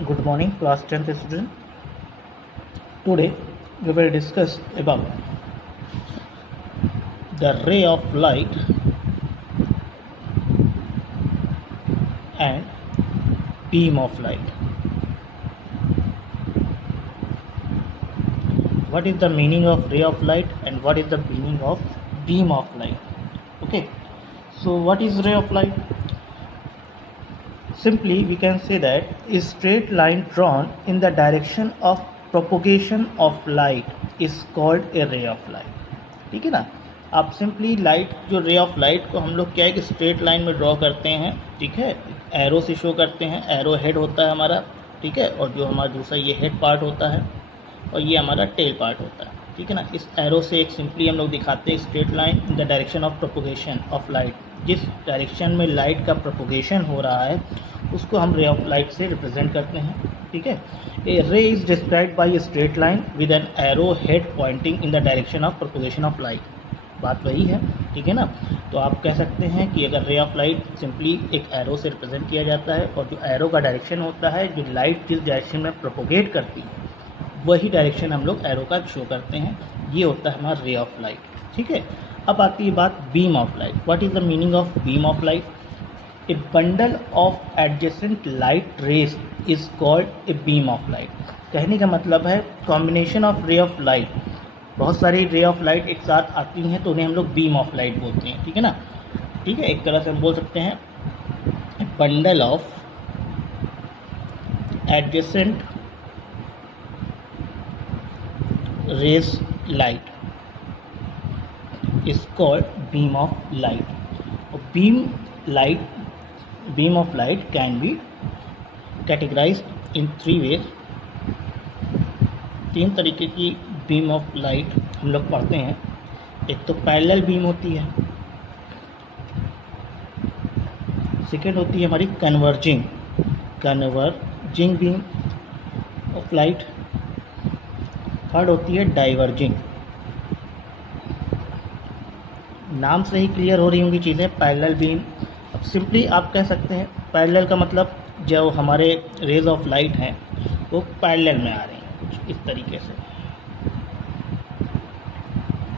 Good morning, class 10th student. Today we will discuss about the ray of light and beam of light. What is the meaning of ray of light and what is the meaning of beam of light? Okay, so what is ray of light? Simply we can say that a straight line drawn in the direction of propagation of light is called a ray of light. ठीक है ना, आप simply light जो ray of light को हम लोग क्या है कि स्ट्रेट लाइन में ड्रॉ करते हैं, ठीक है, एरो से शो करते हैं, एरो हेड होता है हमारा, ठीक है, और जो हमारा दूसरा ये हेड पार्ट होता है और ये हमारा टेल पार्ट होता है, ठीक है ना। इस एरो से एक सिंपली हम लोग दिखाते हैं straight line in the direction of propagation of light, जिस डायरेक्शन में लाइट का प्रोपोगेशन हो रहा है उसको हम रे ऑफ लाइट से रिप्रेजेंट करते हैं, ठीक है। ए रे is described bye a straight line with an arrow head pointing in the direction of propagation of light, बात वही है, ठीक है ना। तो आप कह सकते हैं कि अगर रे ऑफ लाइट सिंपली एक एरो से रिप्रेजेंट किया जाता है और जो एरो का डायरेक्शन होता है, जो लाइट जिस डायरेक्शन में प्रोपोगेट करती है वही डायरेक्शन हम लोग एरो का शो करते हैं, ये होता है हमारा रे ऑफ लाइट, ठीक है। अब आती है बात beam of light. What is the meaning of beam of light? A bundle of adjacent light rays is called a beam of light. कहने का मतलब है combination of ray of light, बहुत सारी रे ऑफ लाइट एक साथ आती हैं तो उन्हें हम लोग बीम ऑफ लाइट बोलते हैं, ठीक है ना। ठीक है, एक तरह से हम बोल सकते हैं bundle of adjacent rays light is called beam of light. और beam of light can be categorised in three ways. तीन तरीके की बीम ऑफ लाइट हम लोग पढ़ते हैं। एक तो पैरेलल बीम होती है, सेकेंड होती है हमारी converging beam of light, third होती है डाइवर्जिंग। नाम से ही क्लियर हो रही होंगी चीज़ें, पैरेलल बीम। अब सिंपली आप कह सकते हैं पैरेलल का मतलब जो हमारे रेज ऑफ लाइट हैं वो पैरेलल में आ रहे हैं कुछ इस तरीके से,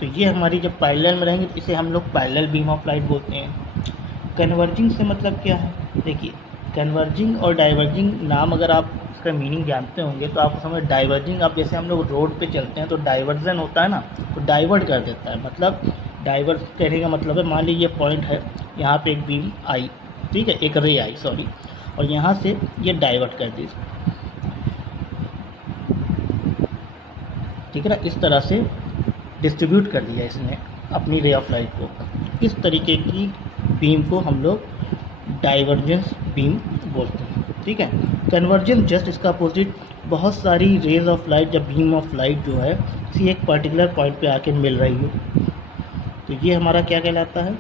तो ये हमारी जब पैरेलल में रहेंगे तो इसे हम लोग पैरेलल बीम ऑफ लाइट बोलते हैं। कन्वर्जिंग से मतलब क्या है? देखिए, कन्वर्जिंग और डाइवर्जिंग नाम अगर आप इसका मीनिंग जानते होंगे तो आपको समझ। डाइवर्जिंग, आप जैसे हम लोग रोड पे चलते हैं तो डाइवर्जन होता है ना, तो डाइवर्ट कर देता है, मतलब डाइवर्ट कहने का मतलब है मान लीजिए पॉइंट है, यहाँ पे एक बीम आई, ठीक है, एक रे आई सॉरी, और यहाँ से ये डाइवर्ट कर दी, ठीक है ना, इस तरह से डिस्ट्रीब्यूट कर दिया इसने अपनी रे ऑफ लाइट को। इस तरीके की बीम को हम लोग डाइवर्जेंस बीम बोलते हैं, ठीक है। कन्वर्जेंस जस्ट इसका अपोजिट, बहुत सारी रेज ऑफ लाइट या बीम ऑफ लाइट जो है किसी एक पर्टिकुलर पॉइंट पे आके मिल रही हो, तो ये हमारा क्या कहलाता है?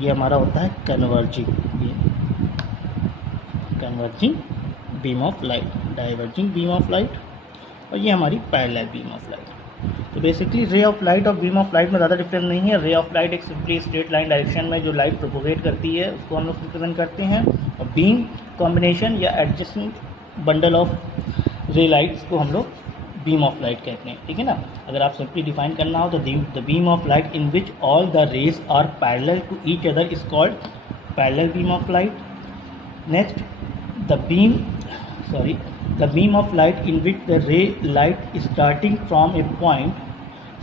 ये हमारा होता है converging beam of light, diverging beam of light, और ये हमारी पैरेलल बीम ऑफ लाइट। तो बेसिकली रे ऑफ लाइट और बीम ऑफ लाइट में ज़्यादा डिफरेंस नहीं है। रे ऑफ लाइट एक सिंपली स्ट्रेट लाइन डायरेक्शन में जो लाइट प्रोपोगेट करती है उसको हम लोग रिप्रेजेंट करते हैं, और बीम कॉम्बिनेशन या एडजेसेंट बंडल ऑफ रे लाइट्स को हम लोग बीम ऑफ लाइट कहते हैं, ठीक है ना। अगर आप सिंपली डिफाइन करना हो तो the beam of light in which all the rays are parallel to each other is called parallel beam of light. Next, the beam of light in which the ray light starting from a point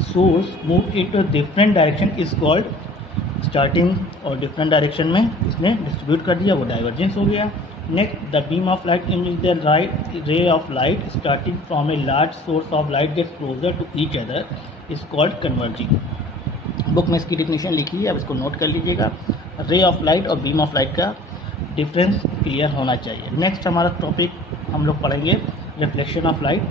source move into a different direction is called starting, और different direction में इसने distribute कर दिया, वो divergence हो गया। Next, the beam of light in which the ray of light starting from a large source of light gets closer to each other is called converging। Book में इसकी definition लिखी है, अब इसको नोट कर लीजिएगा। रे ऑफ लाइट और beam of light का डिफरेंस क्लियर होना चाहिए। नेक्स्ट हमारा टॉपिक हम लोग पढ़ेंगे रिफ्लेक्शन ऑफ लाइट